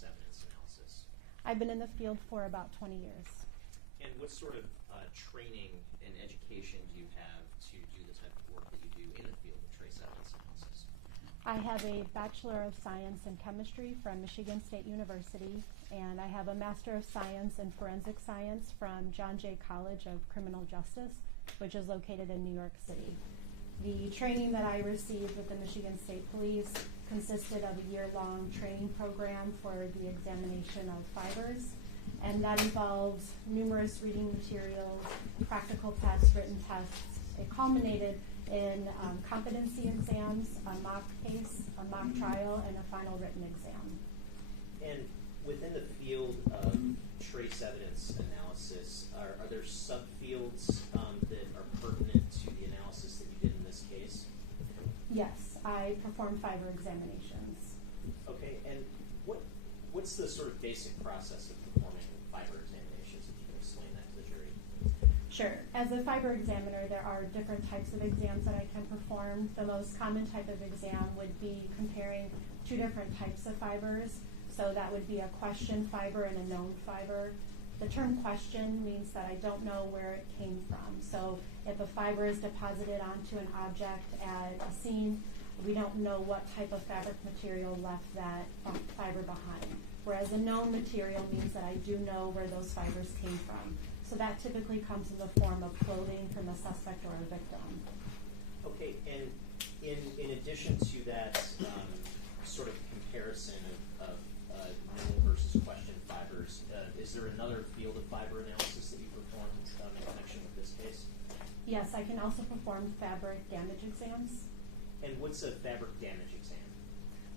trace evidence analysis? I've been in the field for about 20 years. And what sort of training and education do you have to do the type of work that you do in the field of trace evidence analysis? I have a Bachelor of Science in Chemistry from Michigan State University, and I have a Master of Science in Forensic Science from John Jay College of Criminal Justice, which is located in New York City. The training that I received with the Michigan State Police consisted of a year-long training program for the examination of fibers, and that involves numerous reading materials, practical tests, written tests. It culminated in competency exams, a mock case, a mock trial, and a final written exam. And within the field of trace evidence analysis, are there subfields that are pertinent to the analysis that you did in this case? Yes, I perform fiber examinations. Okay, and what's the sort of basic process of performing fiber examinations, if you can explain that to the jury? Sure. As a fiber examiner, there are different types of exams that I can perform. The most common type of exam would be comparing two different types of fibers. So that would be a question fiber and a known fiber. The term question means that I don't know where it came from. So if a fiber is deposited onto an object at a scene, we don't know what type of fabric material left that fiber behind. Whereas a known material means that I do know where those fibers came from. So that typically comes in the form of clothing from a suspect or a victim. Okay, and in addition to that sort of comparison of known versus question fibers, is there another field of fiber analysis that you perform in connection with this case? Yes, I can also perform fabric damage exams. And what's a fabric damage exam?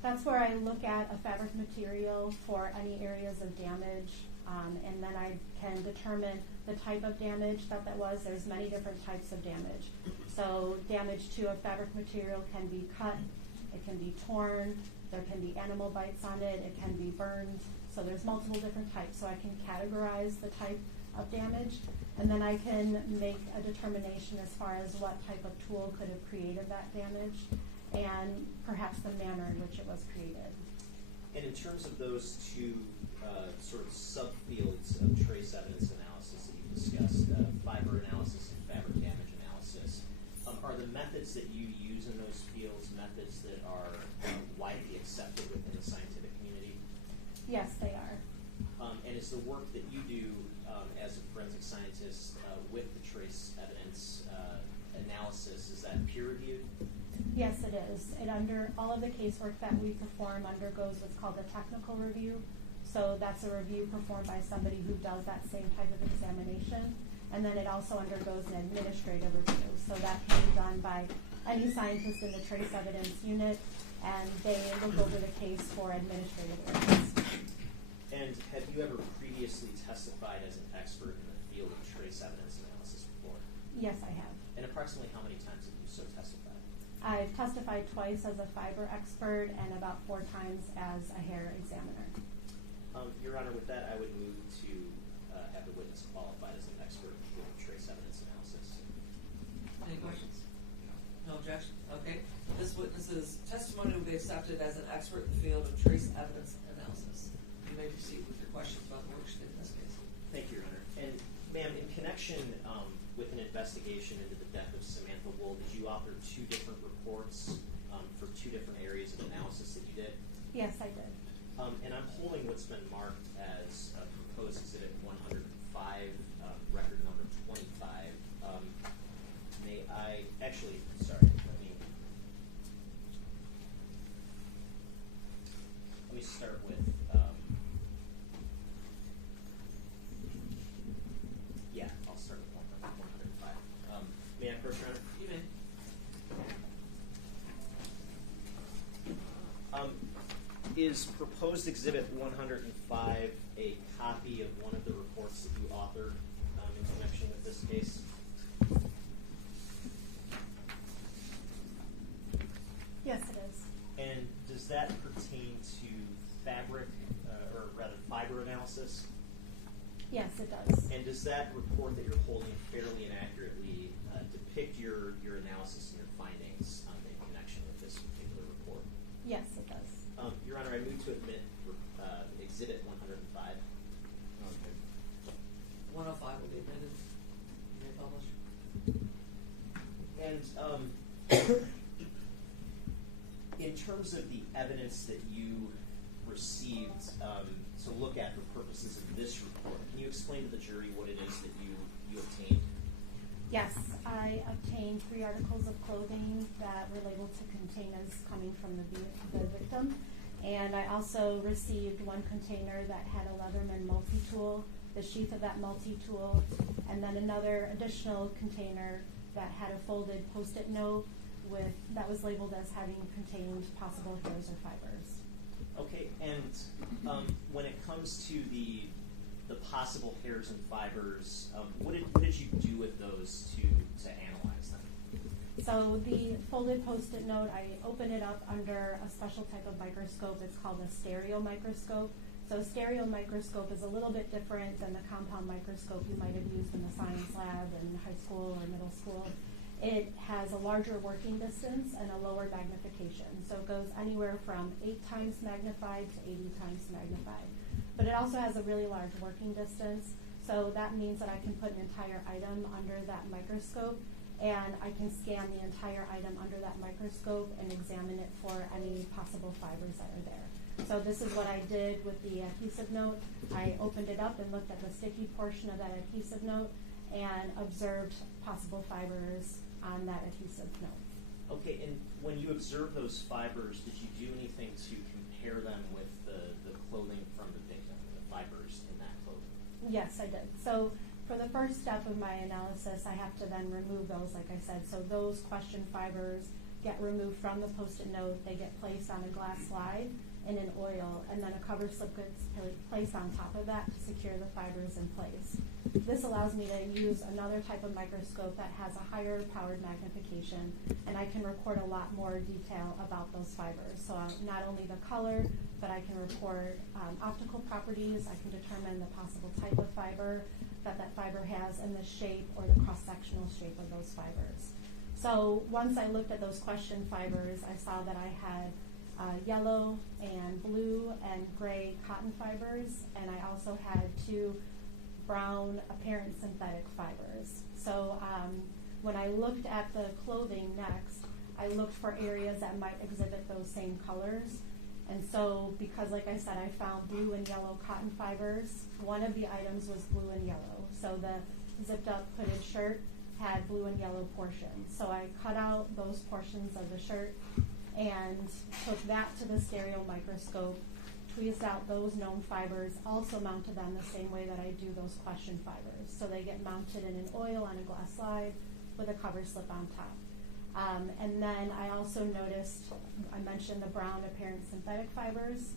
That's where I look at a fabric material for any areas of damage, and then I can determine the type of damage that was. There's many different types of damage. So damage to a fabric material can be cut, it can be torn, there can be animal bites on it, it can be burned. So there's multiple different types. So I can categorize the type of damage, and then I can make a determination as far as what type of tool could have created that damage and perhaps the manner in which it was created. And in terms of those two sort of subfields of trace evidence analysis that you discussed, fiber analysis and fabric damage analysis, are the methods that you use in those fields methods that are widely accepted within the scientific community? Yes, they are. And is the work that you do as a forensic scientist with the trace evidence analysis, is that peer-reviewed? Yes, it is. All of the casework that we perform undergoes what's called a technical review. So that's a review performed by somebody who does that same type of examination. And then it also undergoes an administrative review. So that can be done by any scientist in the trace evidence unit, and they look over the case for administrative errors. And have you ever previously testified as an expert in the field of trace evidence analysis before? Yes, I have. And approximately how many times have you so testified? I've testified twice as a fiber expert and about 4 times as a hair examiner. Your Honor, with that, I would move to have the witness qualified as an expert in the field of trace evidence analysis. Any questions? No objection? Okay. This witness's testimony will be accepted as an expert in the field of trace evidence analysis. You may proceed with your questions about the work she did in this case. Thank you, Your Honor. And, ma'am, in connection with an investigation into the death of Samantha Woll, did you author 2 different reports for 2 different areas of analysis that you did? Yes, I did. And I'm holding what's been marked as proposed exhibit 105, record number 25. May I actually, sorry, let me start with, yeah, I'll start with 105. May I approach, Your Honor? You may. Is proposed exhibit 105 a copy of one of the reports that you authored in connection with this case? Yes, it is. And does that pertain to fabric, or rather fiber analysis? Yes, it does. And does that report that you're holding fairly and accurately depict your analysis and your findings in connection with this particular report? Yes, it does. Your Honor, I move to admit exhibit In terms of the evidence that you received to look at for purposes of this report, can you explain to the jury what it is that you obtained? Yes, I obtained 3 articles of clothing that were labeled to contain as coming from the victim. And I also received 1 container that had a Leatherman multi-tool, the sheath of that multi-tool, and then another additional container that had a folded Post-it note that was labeled as having contained possible hairs or fibers. Okay, and when it comes to the possible hairs and fibers, what did you do with those to analyze them? So the folded Post-it note, I opened it up under a special type of microscope. It's called a stereo microscope. So a stereo microscope is a little bit different than the compound microscope you might have used in the science lab in high school or middle school. It has a larger working distance and a lower magnification. So it goes anywhere from 8 times magnified to 80 times magnified. But it also has a really large working distance. So that means that I can put an entire item under that microscope, and I can scan the entire item under that microscope and examine it for any possible fibers that are there. So this is what I did with the adhesive note. I opened it up and looked at the sticky portion of that adhesive note and observed possible fibers on that adhesive note. Okay, and when you observed those fibers, did you do anything to compare them with the clothing from the victim, the fibers in that clothing? Yes, I did. So for the first step of my analysis, I have to then remove those, like I said. So those question fibers get removed from the Post-it note. They get placed on a glass slide in an oil, and then a cover slip gets placed on top of that to secure the fibers in place. This allows me to use another type of microscope that has a higher powered magnification, and I can record a lot more detail about those fibers. So not only the color, but I can record optical properties. I can determine the possible type of fiber that fiber has and the shape or the cross-sectional shape of those fibers. So once I looked at those question fibers, I saw that I had yellow and blue and gray cotton fibers, and I also had 2 brown apparent synthetic fibers. So when I looked at the clothing next, I looked for areas that might exhibit those same colors. And so because, like I said, I found blue and yellow cotton fibers, one of the items was blue and yellow. So the zipped up hooded shirt had blue and yellow portions. So I cut out those portions of the shirt and took that to the stereo microscope, tweezed out those known fibers, also mounted them the same way that I do those question fibers. So they get mounted in an oil on a glass slide with a cover slip on top. And then I also noticed, I mentioned the brown apparent synthetic fibers.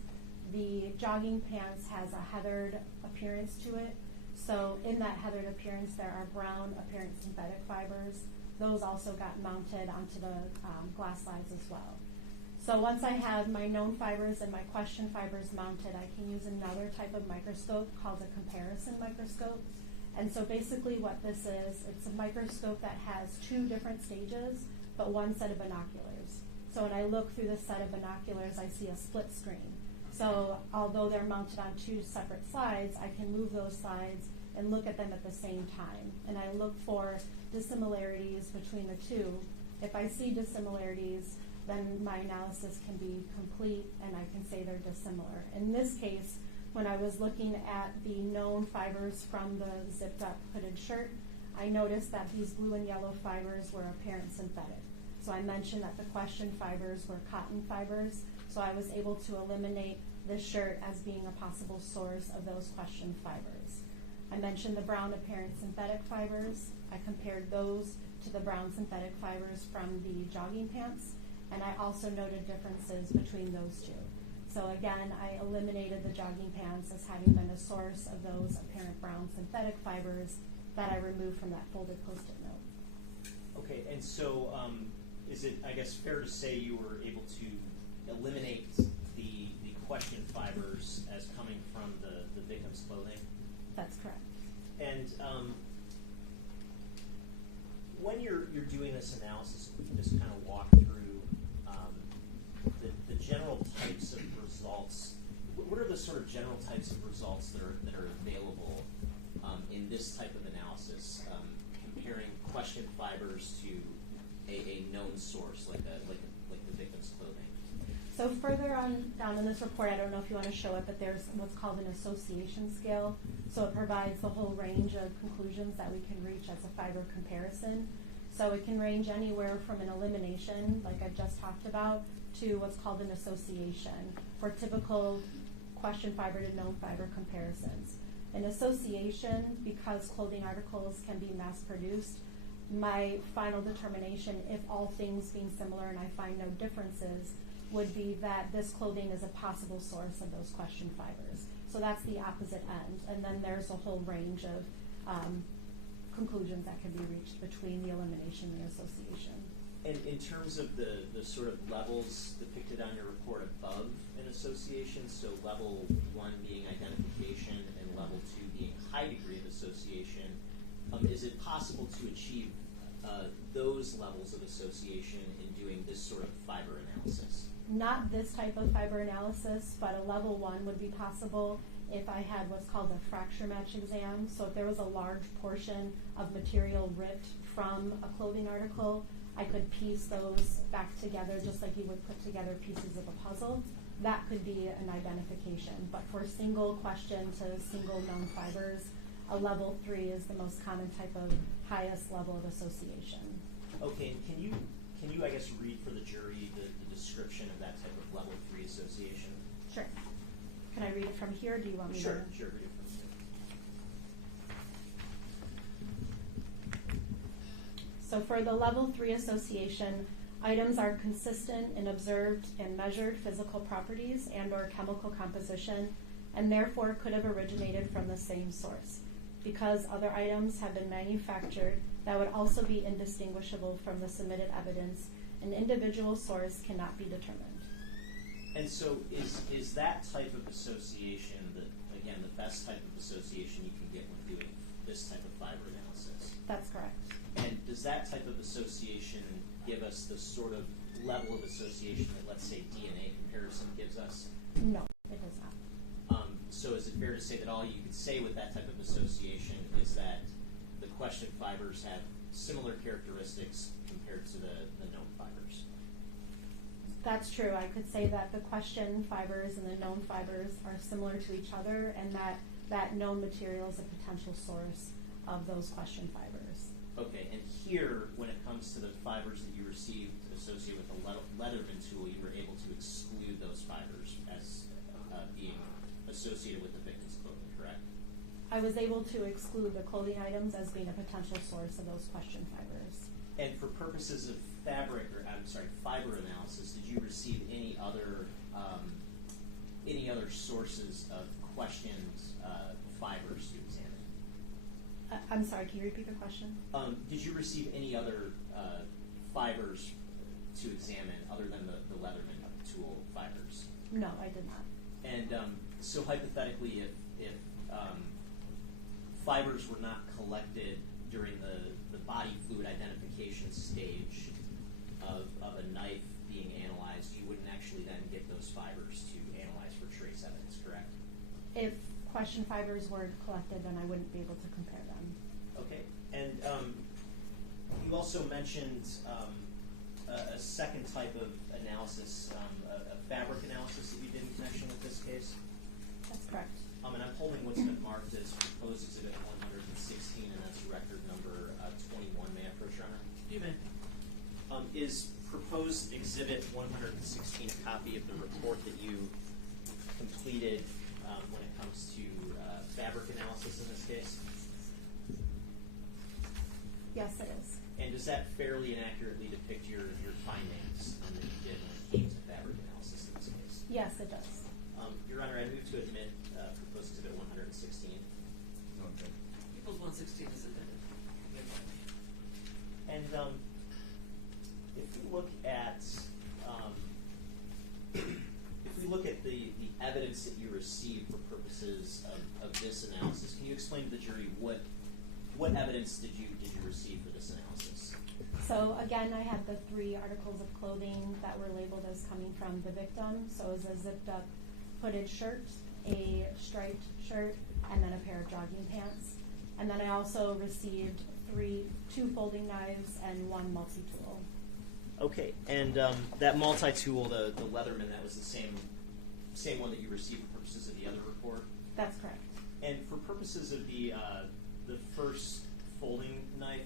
The jogging pants has a heathered appearance to it. So in that heathered appearance, there are brown apparent synthetic fibers. Those also got mounted onto the glass slides as well. So once I have my known fibers and my question fibers mounted, I can use another type of microscope called a comparison microscope. And so basically what this is, it's a microscope that has 2 different stages, but 1 set of binoculars. So when I look through the set of binoculars, I see a split screen. So although they're mounted on 2 separate slides, I can move those slides and look at them at the same time. And I look for dissimilarities between the 2. If I see dissimilarities, then my analysis can be complete and I can say they're dissimilar. In this case, when I was looking at the known fibers from the zipped up hooded shirt, I noticed that these blue and yellow fibers were apparent synthetic. So I mentioned that the question fibers were cotton fibers, so I was able to eliminate this shirt as being a possible source of those question fibers. I mentioned the brown apparent synthetic fibers. I compared those to the brown synthetic fibers from the jogging pants, and I also noted differences between those 2. So again, I eliminated the jogging pants as having been a source of those apparent brown synthetic fibers that I removed from that folded Post-it note. Okay, and so is it, I guess, fair to say you were able to eliminate the question fibers as coming from the victim's clothing? That's correct. And when you're doing this analysis, if you can just kind of walk through the general types of results. What are the sort of general types of results that are available in this type of analysis, comparing question fibers to a known source, like the victim's clothing? So further on down in this report, I don't know if you want to show it, but there's what's called an association scale. So it provides the whole range of conclusions that we can reach as a fiber comparison. So it can range anywhere from an elimination, like I just talked about, to what's called an association for typical question fiber to known fiber comparisons. An association, because clothing articles can be mass produced, my final determination, if all things being similar and I find no differences, would be that this clothing is a possible source of those question fibers. So that's the opposite end. And then there's a whole range of conclusions that can be reached between the elimination and association. And in terms of the sort of levels depicted on your report above an association, so level 1 being identification and level 2 being high degree of association, is it possible to achieve those levels of association in doing this sort of fiber analysis? Not this type of fiber analysis, but a level 1 would be possible if I had what's called a fracture match exam. So if there was a large portion of material ripped from a clothing article, I could piece those back together just like you would put together pieces of a puzzle. That could be an identification. But for single question to single known fibers, a level 3 is the most common type of highest level of association. Okay, and can you I guess read for the jury the description of that type of level 3 association? Sure. Can I read it from here, or do you want me to? Sure, read it from here. So for the level 3 association, items are consistent in observed and measured physical properties and or chemical composition, and therefore could have originated from the same source. Because other items have been manufactured that would also be indistinguishable from the submitted evidence, an individual source cannot be determined. And so is that type of association, again, the best type of association you can get when doing this type of fiber analysis? That's correct. And does that type of association give us the sort of level of association that, let's say, DNA comparison gives us? No, it does not. So is it fair to say that all you could say with that type of association is that the question fibers have similar characteristics compared to the known fibers? That's true. I could say that the question fibers and the known fibers are similar to each other, and that known material is a potential source of those question fibers. Okay, and here, when it comes to the fibers that you received associated with the Leatherman tool, you were able to exclude those fibers as being associated with the victim's clothing, correct? I was able to exclude the clothing items as being a potential source of those question fibers. And for purposes of fiber analysis, did you receive any other sources of questioned fibers to examine? I'm sorry, can you repeat the question? Did you receive any other fibers to examine other than the Leatherman tool fibers? No, I did not. And so hypothetically, if fibers were not collected during the body fluid identification stage of a knife being analyzed, you wouldn't actually then get those fibers to analyze for trace evidence, correct? If question fibers weren't collected, then I wouldn't be able to compare them. Okay. And you also mentioned a second type of analysis, a fabric analysis that you did in connection with this case. That's correct. And I'm holding what's been marked as proposed exhibit 116, and that's record number 21. May I approach, Your Honor? You may. Is proposed exhibit 116 a copy of the report that you completed when it comes to fabric analysis in this case? Yes, it is. And does that fairly and accurately depict your findings that you did when it came to fabric analysis in this case? Yes, it does. Your Honor, I move to admit proposed exhibit 116. Okay. People's 116 is admitted. And if we look at the evidence that you received for purposes of this analysis, can you explain to the jury what evidence did you receive for this analysis? So again, I had the 3 articles of clothing that were labeled as coming from the victim. So it was a zipped up hooded shirt, a striped shirt, and then a pair of jogging pants. And then I also received 2 folding knives and 1 multi-tool. Okay, and that multi-tool, the Leatherman, that was the same one that you received for purposes of the other report? That's correct. And for purposes of the first folding knife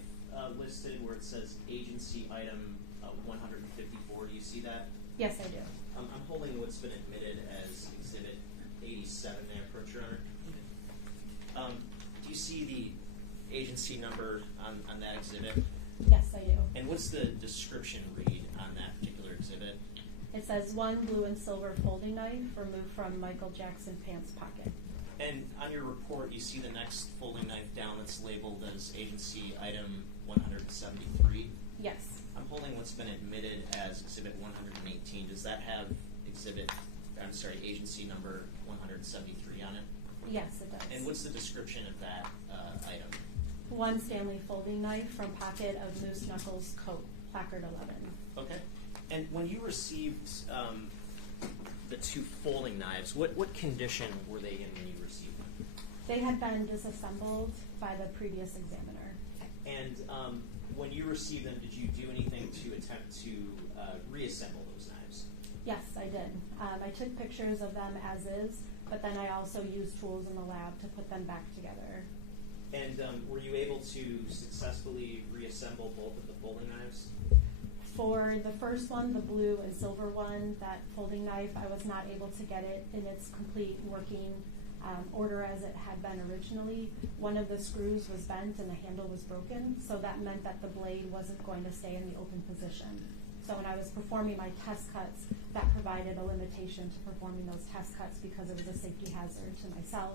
listed, where it says agency item 154, do you see that? Yes, I do. I'm holding what's been admitted as Exhibit 87. May I approach, Your Honor? Do you see the agency number on that exhibit? Yes, I do. And what's the description read on that particular exhibit? It says one blue and silver folding knife removed from Michael Jackson pants pocket. And on your report, you see the next folding knife down that's labeled as agency item 173. Yes. I'm holding what's been admitted as Exhibit 118. Does that have agency number 173 on it? Yes, it does. And what's the description of that item? One Stanley folding knife from pocket of Moose Knuckles coat, placard 11. Okay. And when you received the two folding knives, what condition were they in when you received them? They had been disassembled by the previous examiner. And when you received them, did you do anything to attempt to reassemble those knives? Yes, I did. I took pictures of them as is, but then I also used tools in the lab to put them back together. And were you able to successfully reassemble both of the folding knives? For the first one, the blue and silver one, that folding knife, I was not able to get it in its complete working order as it had been originally. One of the screws was bent and the handle was broken, so that meant that the blade wasn't going to stay in the open position. So when I was performing my test cuts, that provided a limitation to performing those test cuts because it was a safety hazard to myself.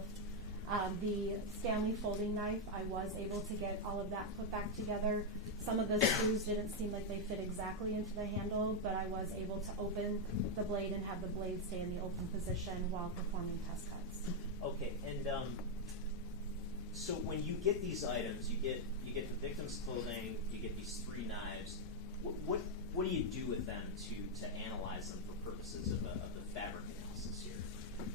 The Stanley folding knife, I was able to get all of that put back together. Some of the screws didn't seem like they fit exactly into the handle, but I was able to open the blade and have the blade stay in the open position while performing test cuts. Okay, and so when you get these items, you get the victim's clothing, you get these three knives. What do you do with them to analyze them for purposes of the fabric analysis here?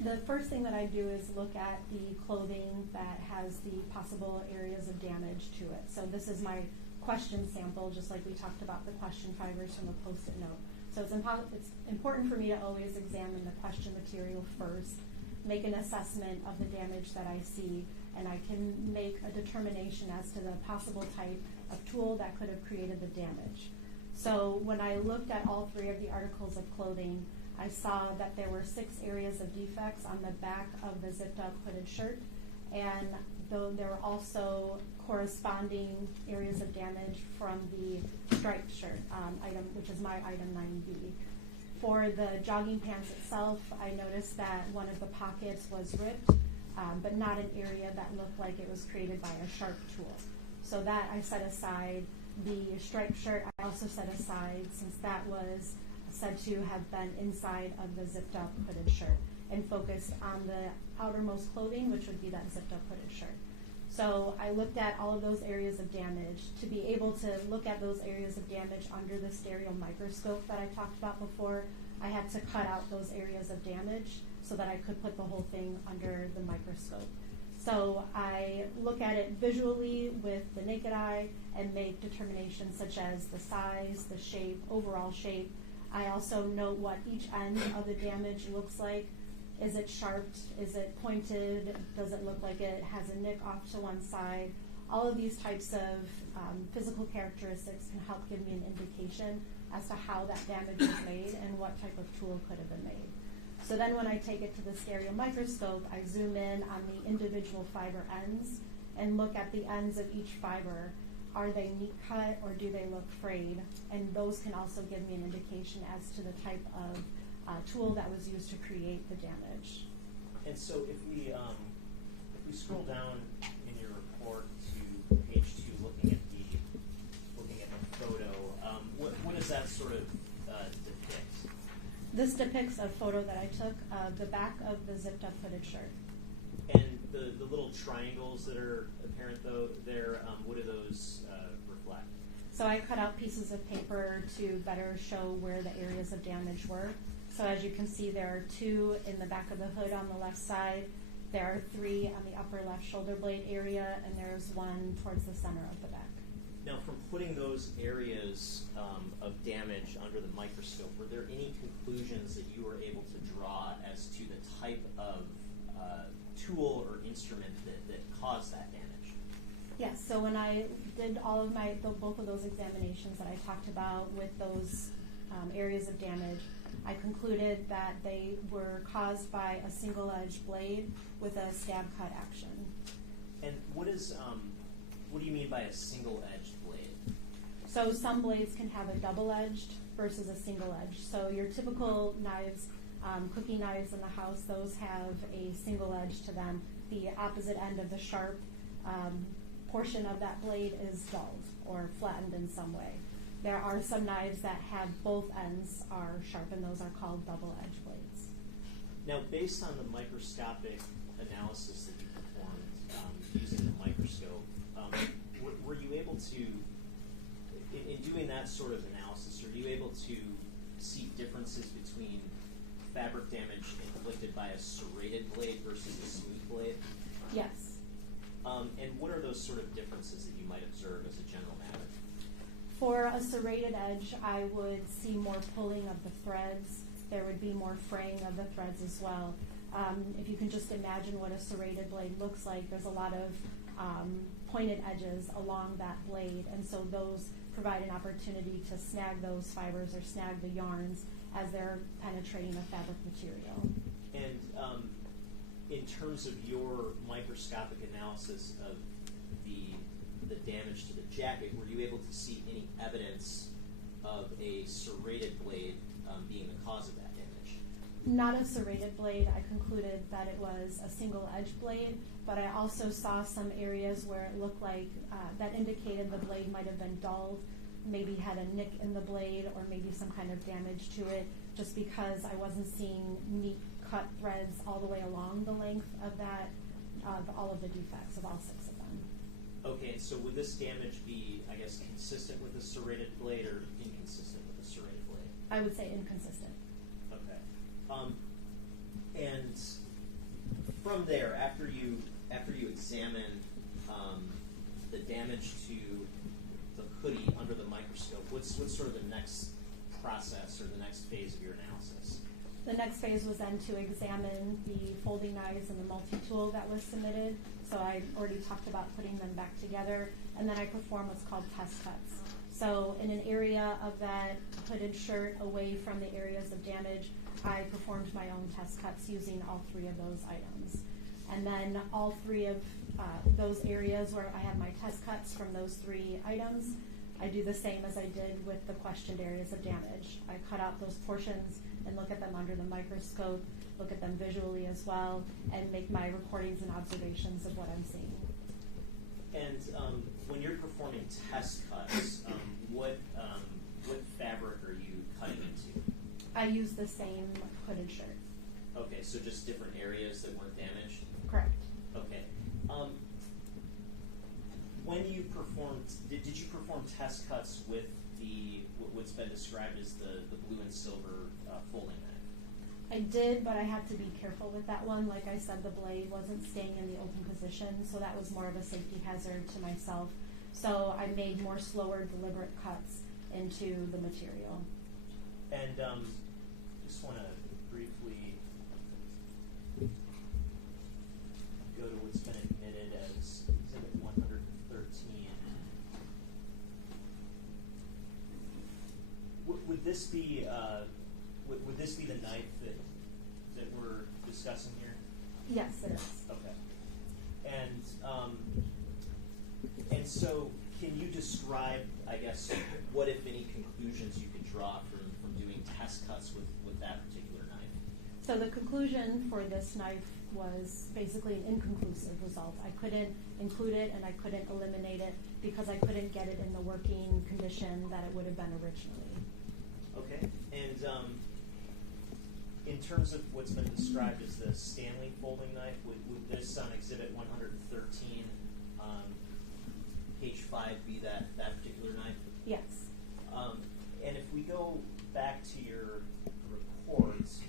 The first thing that I do is look at the clothing that has the possible areas of damage to it. So this is my question sample, just like we talked about the question fibers from the Post-it note. So it's important for me to always examine the question material first, make an assessment of the damage that I see, and I can make a determination as to the possible type of tool that could have created the damage. So when I looked at all three of the articles of clothing, I saw that there were 6 areas of defects on the back of the zipped up hooded shirt, and though there were also corresponding areas of damage from the striped shirt item, which is my item 9B. For the jogging pants itself, I noticed that one of the pockets was ripped, but not an area that looked like it was created by a sharp tool. So that I set aside. The striped shirt I also set aside, since that was said to have been inside of the zipped up hooded shirt, and focused on the outermost clothing, which would be that zipped up hooded shirt. So I looked at all of those areas of damage. To be able to look at those areas of damage under the stereo microscope that I talked about before, I had to cut out those areas of damage so that I could put the whole thing under the microscope. So I look at it visually with the naked eye and make determinations such as the size, the shape, overall shape. I also note what each end of the damage looks like. Is it sharp? Is it pointed? Does it look like it has a nick off to one side? All of these types of physical characteristics can help give me an indication as to how that damage was made and what type of tool could have been made. So then when I take it to the stereo microscope, I zoom in on the individual fiber ends and look at the ends of each fiber. Are they neat cut or do they look frayed? And those can also give me an indication as to the type of tool that was used to create the damage. And so if we scroll down in your report to page 2, looking at the photo, what does that sort of depict? This depicts a photo that I took of the back of the zipped up hooded shirt. And the little triangles that are apparent though there, what do those reflect? So I cut out pieces of paper to better show where the areas of damage were. So as you can see, there are 2 in the back of the hood on the left side. There are 3 on the upper left shoulder blade area, and there's 1 towards the center of the back. Now, from putting those areas of damage under the microscope, were there any conclusions that you were able to draw as to the type of tool or instrument that caused that damage? Yes, so when I did all of both of those examinations that I talked about with those areas of damage, I concluded that they were caused by a single-edged blade with a stab cut action. And what do you mean by a single-edged blade? So some blades can have a double-edged versus a single edge. So your typical knives, cooking knives in the house, those have a single edge to them. The opposite end of the sharp portion of that blade is dulled or flattened in some way. There are some knives that have both ends are sharp, and those are called double-edged blades. Now, based on the microscopic analysis that you performed using the microscope, were you able to, in doing that sort of analysis, are you able to see differences between fabric damage inflicted by a serrated blade versus a smooth blade? Yes. And what are those sort of differences that you might observe as a general matter? For a serrated edge, I would see more pulling of the threads. There would be more fraying of the threads as well. If you can just imagine what a serrated blade looks like, there's a lot of pointed edges along that blade, and so those provide an opportunity to snag those fibers or snag the yarns as they're penetrating the fabric material. And in terms of your microscopic analysis of the damage to the jacket, were you able to see any evidence of a serrated blade being the cause of that damage? Not a serrated blade. I concluded that it was a single edge blade, but I also saw some areas where it looked like that indicated the blade might have been dulled, maybe had a nick in the blade, or maybe some kind of damage to it, just because I wasn't seeing neat cut threads all the way along the length of that, all of the defects of all 6 of them. Okay, and so would this damage be, I guess, consistent with a serrated blade or inconsistent with a serrated blade? I would say inconsistent. Okay. And from there, after you examine the damage to the hoodie under the microscope, what's sort of the next process or the next phase of your analysis? The next phase was then to examine the folding knives and the multi-tool that was submitted. So I already talked about putting them back together, and then I perform what's called test cuts. So in an area of that hooded shirt away from the areas of damage, I performed my own test cuts using all 3 of those items. And then all 3 of those areas where I have my test cuts from those 3 items, I do the same as I did with the questioned areas of damage. I cut out those portions and look at them under the microscope, look at them visually as well, and make my recordings and observations of what I'm seeing. And when you're performing test cuts, what fabric are you cutting into? I use the same hooded shirt. Okay, so just different areas that weren't damaged? Correct. Okay. When you performed, did you perform test cuts with what's been described as the blue and silver folding knife? I did, but I had to be careful with that one. Like I said, the blade wasn't staying in the open position, so that was more of a safety hazard to myself. So I made more slower, deliberate cuts into the material. And just want to briefly go to what's been admitted as Exhibit 113. Would this be the knife that we're discussing here? Yes, it is. Okay. And so, can you describe, I guess, what if any conclusions you could draw from doing test cuts with that particular knife? So the conclusion for this knife was basically an inconclusive result. I couldn't include it and I couldn't eliminate it because I couldn't get it in the working condition that it would have been originally. Okay. And in terms of what's been described as the Stanley folding knife, would this on Exhibit 113, page 5, be that particular knife? Yes. And if we go back to your reports,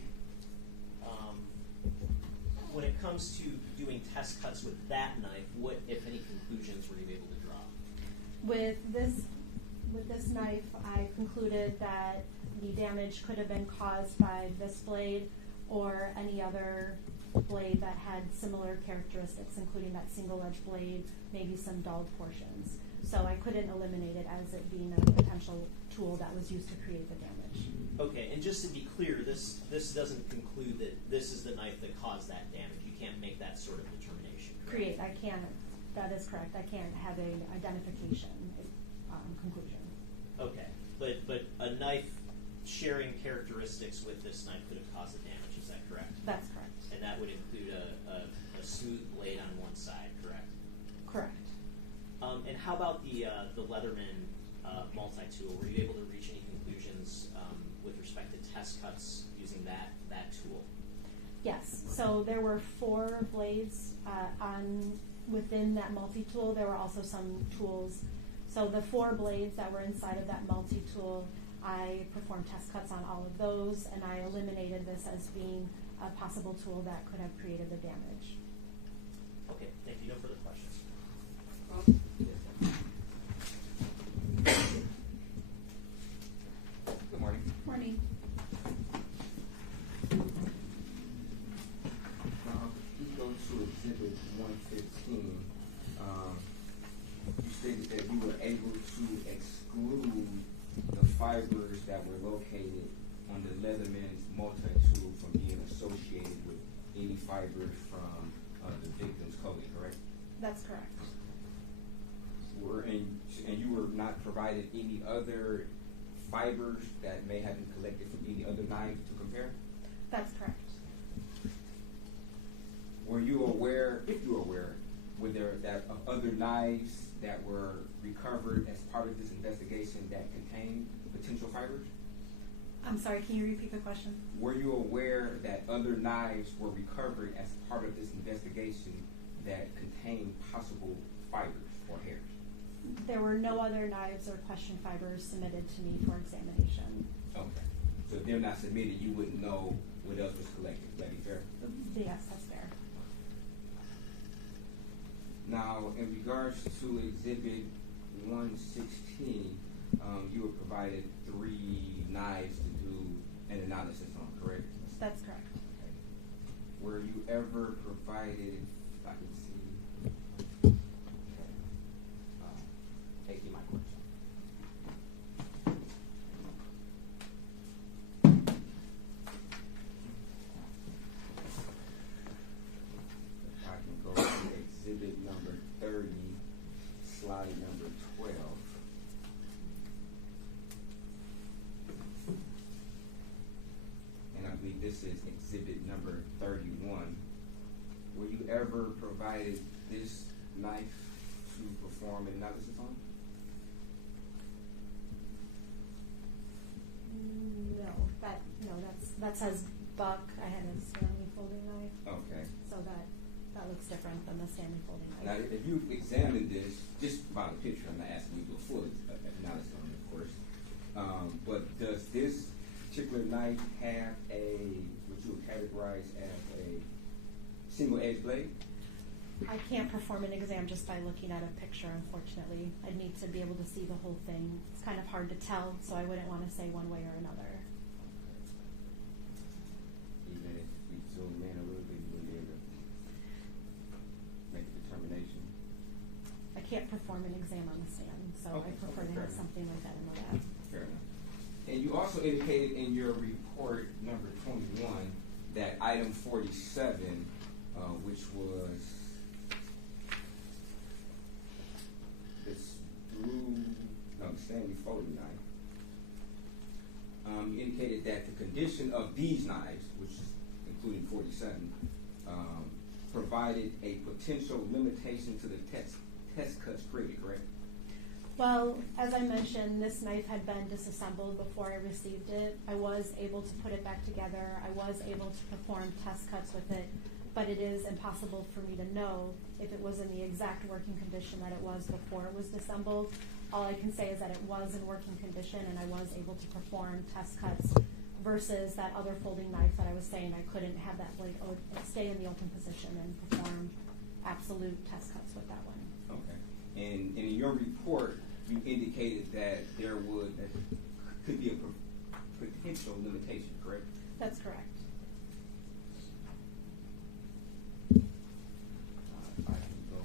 when it comes to doing test cuts with that knife, what, if any, conclusions were you able to draw? With this knife, I concluded that the damage could have been caused by this blade or any other blade that had similar characteristics, including that single edge blade, maybe some dulled portions. So I couldn't eliminate it as it being a potential tool that was used to create the damage. Okay, and just to be clear, this doesn't conclude that this is the knife that caused that damage. You can't make that sort of determination. Correct? I can't. That is correct. I can't have an identification conclusion. Okay, but a knife sharing characteristics with this knife could have caused the damage. Is that correct? That's correct. And that would include a smooth blade on one side, correct? Correct. And how about the Leatherman multi-tool? Were you able to reach any conclusions with respect to test cuts using that tool? Yes. So there were 4 blades within that multi-tool. There were also some tools. So the 4 blades that were inside of that multi-tool, I performed test cuts on all of those, and I eliminated this as being a possible tool that could have created the damage. Okay, thank you. No further questions. Rob? Good morning. Morning. You go to Exhibit 115. You stated that you were able to exclude the fibers that were located on the Leatherman's multi-tool from being associated with any fibers from the victim's clothing, correct? That's correct. And you were not provided any other fibers that may have been collected from any other knife to compare? That's correct. Were you aware, if you were aware, were there other knives that were recovered as part of this investigation that contained potential fibers? I'm sorry, can you repeat the question? Were you aware that other knives were recovered as part of this investigation that contained possible fibers or hairs? There were no other knives or question fibers submitted to me for examination. Okay. So if they're not submitted, you wouldn't know what else was collected. Would that be fair? Yes, that's fair. Now, in regards to Exhibit 116, you were provided 3 knives to do an analysis on, correct? That's correct. Okay. Were you ever provided, if I can see, okay. Thank you, my question. If I can go to Exhibit number 30, slide number 12. And I believe this is Exhibit number 31. Were you ever provided this knife to perform an analysis on? That says buck. I had a Stanley folding knife. Okay. So that looks different than the Stanley folding knife. Now, if you examine this, just by the picture, I'm not asking you to do a full analysis on it, of course. But does this particular knife have what you would categorize as a single-edged blade? I can't perform an exam just by looking at a picture, unfortunately. I'd need to be able to see the whole thing. It's kind of hard to tell, so I wouldn't want to say one way or another. Even if we zoom in a little bit, you wouldn't be able to make a determination? I can't perform an exam on the stand, so I prefer to have something like that in the lab. Fair enough. And you also indicated in your report, number 21, that item 47, which was this Stanley folding knife, you indicated that the condition of these knives, which is including 47, provided a potential limitation to the test cuts created, correct? Well, as I mentioned, this knife had been disassembled before I received it. I was able to put it back together. I was able to perform test cuts with it, but it is impossible for me to know if it was in the exact working condition that it was before it was disassembled. All I can say is that it was in working condition and I was able to perform test cuts versus that other folding knife that I was saying I couldn't have that blade stay in the open position and perform absolute test cuts with that one. Okay. And in your report, you indicated that there could be a potential limitation, correct? That's correct. If I can go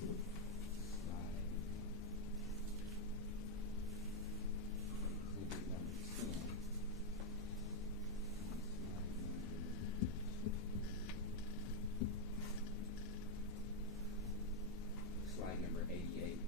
to slide exhibit number 10. Slide number 88.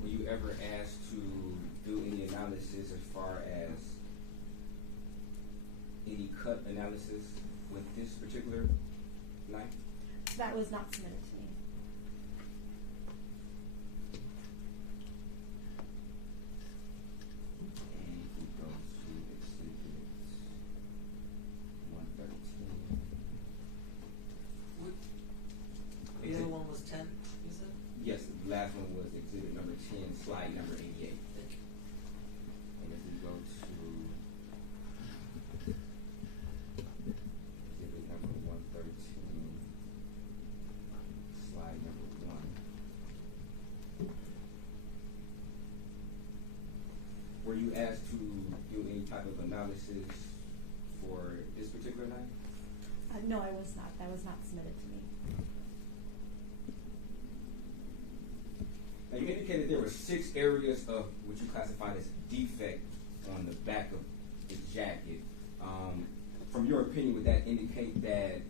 Were you ever asked to do any analysis as far as any cut analysis with this particular knife? That was not submitted to me. And if we go to exhibit 113. The other one was 10, you said? Yes, the last one was exhibit number 10, slide number 88. Thank you. And if we go to exhibit number 113, slide number 1. Were you asked to do any type of analysis for this particular knife? No, I was not. That was not submitted to me. Now, you indicated there were 6 areas of what you classified as defect on the back of the jacket. From your opinion, would that indicate that,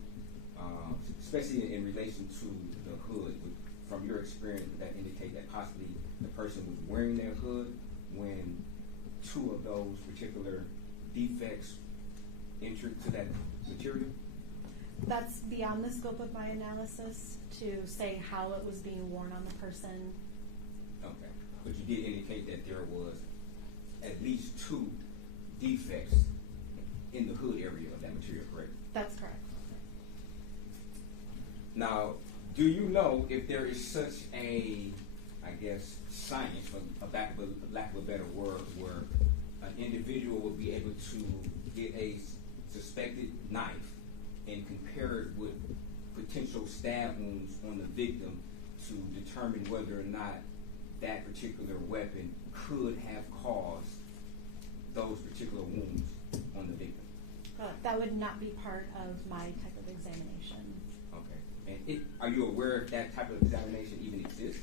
especially in relation to the hood, from your experience, would that indicate that possibly the person was wearing their hood when 2 of those particular defects entered to that material? That's beyond the scope of my analysis to say how it was being worn on the person. Okay, but you did indicate that there was at least 2 defects in the hood area of that material, correct? That's correct. Now, do you know if there is such a, I guess, science, for lack of a better word, where an individual will be able to get a suspected knife and compare it with potential stab wounds on the victim to determine whether or not that particular weapon could have caused those particular wounds on the victim? That would not be part of my type of examination. Okay. And are you aware if that type of examination even exists?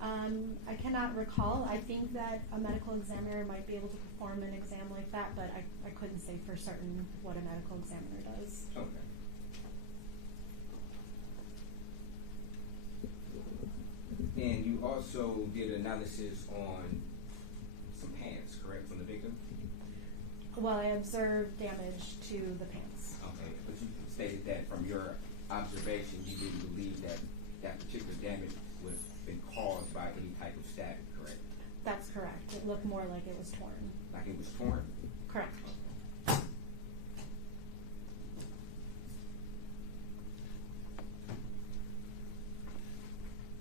I cannot recall. I think that a medical examiner might be able to perform an exam like that, but I couldn't say for certain what a medical examiner does. Okay. And you also did analysis on some pants, correct, from the victim? Well, I observed damage to the pants. Okay, but you stated that from your observation, you didn't believe that that particular damage would have been caused by any type of stabbing, correct? That's correct. It looked more like it was torn. Like it was torn? Correct.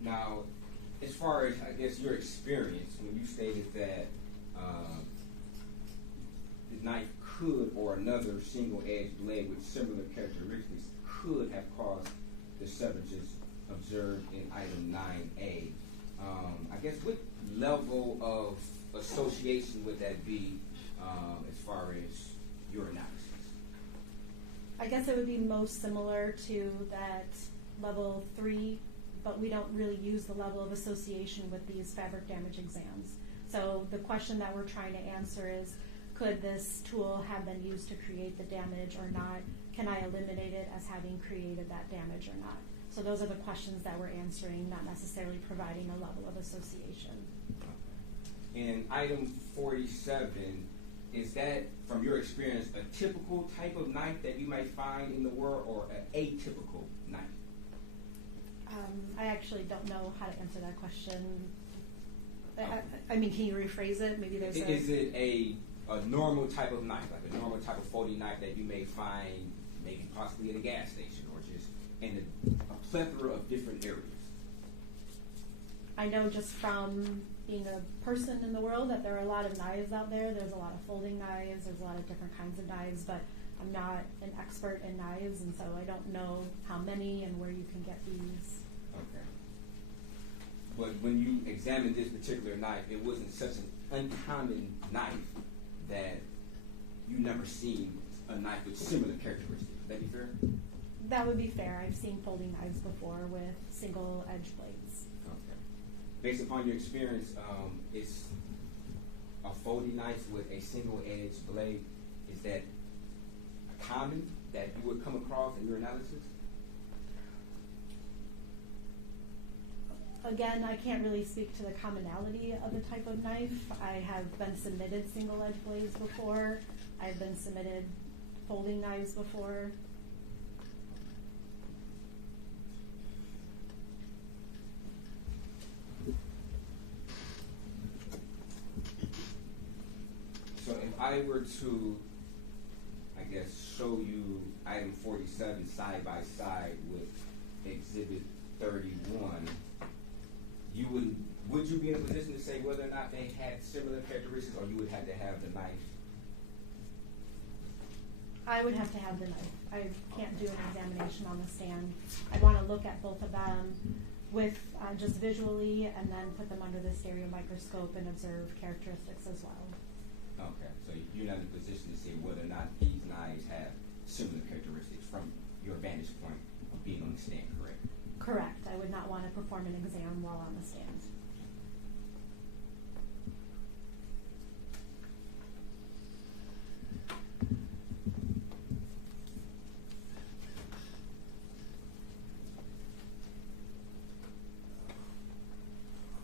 Now, as far as, I guess, your experience, when you stated that the knife could, or another single-edged blade with similar characteristics could have caused the severages observed in item 9A, I guess what level of association would that be as far as your analysis? I guess it would be most similar to that level 3, but we don't really use the level of association with these fabric damage exams. So the question that we're trying to answer is, could this tool have been used to create the damage or not? Can I eliminate it as having created that damage or not? So those are the questions that we're answering, not necessarily providing a level of association. In item 47, is that, from your experience, a typical type of knife that you might find in the world, or an atypical knife? I actually don't know how to answer that question. I mean, can you rephrase it? Maybe there's Is it a normal type of knife, like a normal type of folding knife that you may find maybe possibly at a gas station, or just in a plethora of different areas? I know just from being a person in the world that there are a lot of knives out there. There's a lot of folding knives. There's a lot of different kinds of knives, but I'm not an expert in knives, and so I don't know how many and where you can get these. Okay. But when you examined this particular knife, it wasn't such an uncommon knife that you never seen a knife with similar characteristics. Would that be fair? That would be fair. I've seen folding knives before with single edge blades. Okay. Based upon your experience, it's a folding knife with a single edge blade. Is that common that you would come across in your analysis? Again, I can't really speak to the commonality of the type of knife. I have been submitted single edge blades before. I've been submitted folding knives before. So if I were to, I guess, show you item 47 side by side with exhibit 31, would you be in a position to say whether or not they had similar characteristics, or you would have to have the knife? I would have to have the knife. I can't do an examination on the stand. I want to look at both of them with just visually, and then put them under the stereo microscope and observe characteristics as well. Okay, so you're not in a position to say whether or not these knives have similar characteristics from your vantage point of being on the stand, correct? Correct. I would not want to perform an exam while on the stand.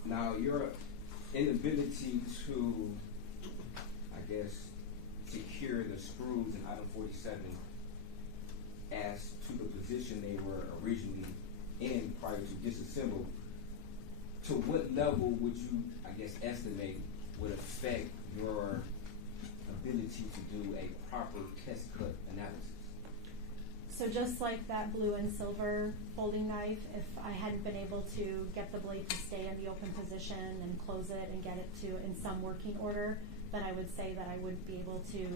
Now, your inability to, I guess, secure the screws in item 47 as to the position they were originally in prior to disassemble, to what level would you, I guess, estimate would affect your ability to do a proper test cut analysis? So just like that blue and silver folding knife, if I hadn't been able to get the blade to stay in the open position and close it and get it to in some working order, then I would say that I wouldn't be able to,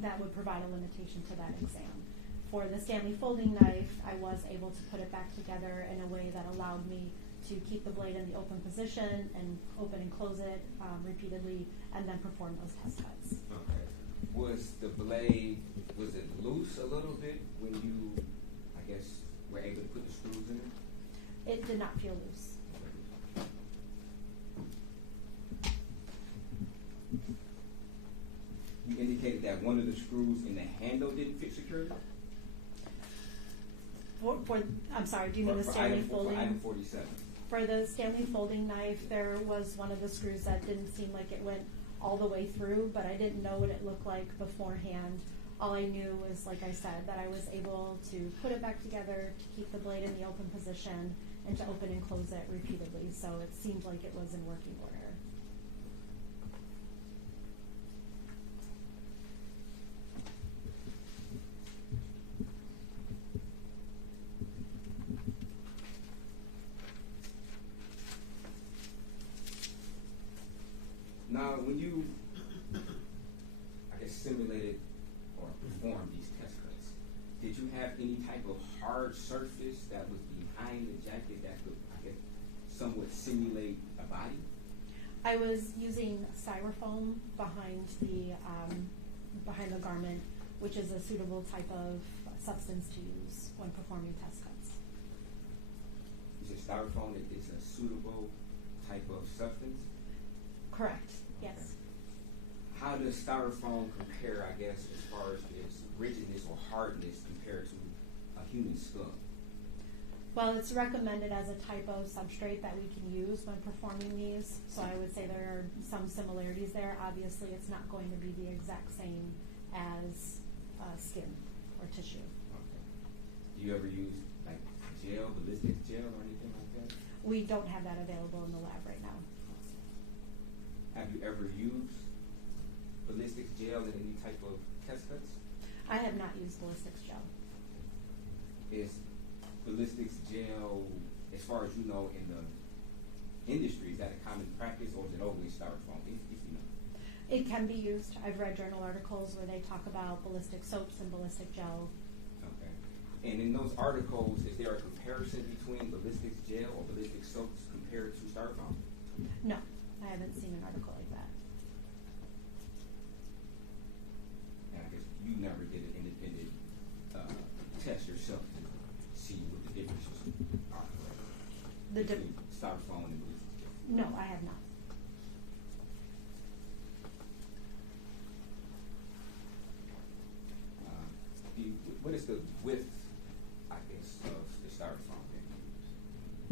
that would provide a limitation to that exam. For the Stanley folding knife, I was able to put it back together in a way that allowed me to keep the blade in the open position and open and close it repeatedly, and then perform those test cuts. Okay. Was the blade, was it loose a little bit when you, I guess, were able to put the screws in it? It did not feel loose. You indicated that one of the screws in the handle didn't fit securely? I'm sorry, do you mean the Stanley folding? For item 47. For the Stanley folding knife, there was one of the screws that didn't seem like it went all the way through, but I didn't know what it looked like beforehand. All I knew was, like I said, that I was able to put it back together, to keep the blade in the open position, and to open and close it repeatedly, so it seemed like it was in working order. Now, when you, I guess, simulated or performed these test cuts, did you have any type of hard surface that was behind the jacket that could, I guess, somewhat simulate a body? I was using styrofoam behind the garment, which is a suitable type of substance to use when performing test cuts. You said styrofoam is a suitable type of substance? Correct. Okay. Yes. How does styrofoam compare, I guess, as far as its rigidness or hardness compared to a human skull? Well, it's recommended as a type of substrate that we can use when performing these, so I would say there are some similarities there. Obviously, it's not going to be the exact same as skin or tissue. Okay. Do you ever use like gel, ballistic gel, or anything like that? We don't have that available in the lab right now. Have you ever used ballistics gel in any type of test cuts? I have not used ballistics gel. Is ballistics gel, as far as you know, in the industry, is that a common practice, or is it always styrofoam? If you know. It can be used. I've read journal articles where they talk about ballistic soaps and ballistic gel. Okay. And in those articles, is there a comparison between ballistic gel or ballistic soaps compared to styrofoam? No, I haven't seen an article like that. And I guess you never did an independent test yourself to see what the differences are, correct? Between styrofoam and ballistic gel. No, I have not. What is the width, I guess, of the styrofoam that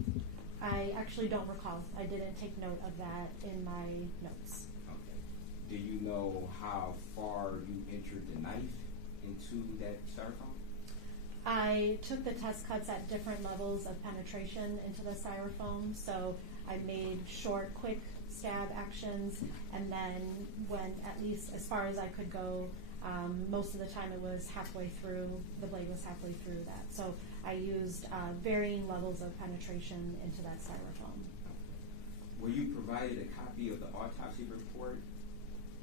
you use? I actually don't recall. I didn't take note of that in my notes. Okay. Do you know how far you entered the knife into that styrofoam? I took the test cuts at different levels of penetration into the styrofoam, so I made short, quick stab actions, and then went at least as far as I could go. Most of the time it was halfway through, the blade was halfway through that. So I used varying levels of penetration into that styrofoam. Were you provided a copy of the autopsy report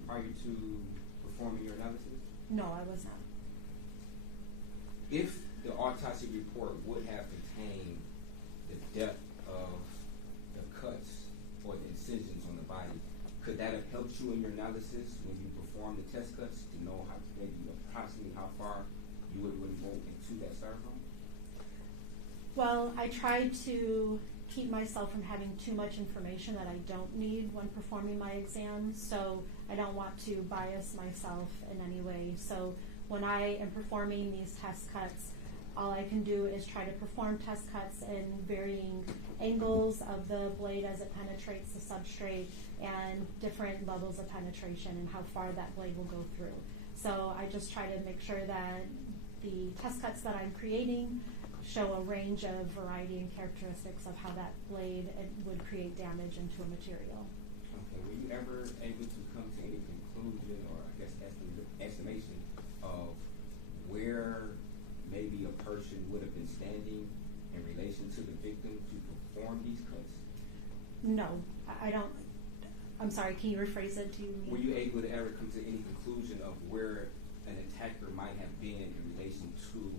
prior to performing your analysis? No, I was not. If the autopsy report would have contained the depth of the cuts or the incisions on the body, could that have helped you in your analysis when you performed the test cuts to know how maybe approximately how far you would go into that styrofoam? Well, I try to keep myself from having too much information that I don't need when performing my exam, so I don't want to bias myself in any way. So when I am performing these test cuts, all I can do is try to perform test cuts in varying angles of the blade as it penetrates the substrate and different levels of penetration and how far that blade will go through. So I just try to make sure that the test cuts that I'm creating show a range of variety and characteristics of how that blade would create damage into a material. Okay, were you ever able to come to any conclusion or I guess estimation of where maybe a person would have been standing in relation to the victim to perform these cuts? No, I don't. I'm sorry, can you rephrase it? Were you able to ever come to any conclusion of where an attacker might have been in relation to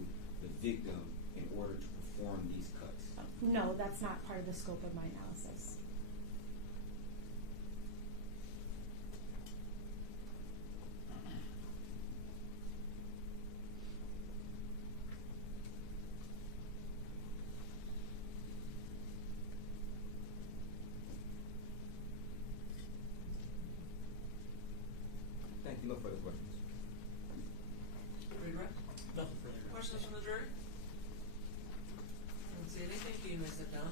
the victim in order to perform these cuts? No, that's not part of the scope of my analysis. Thank you. No further questions. Redirect? Nothing further. Questions from the jury? I don't see anything. You may sit down.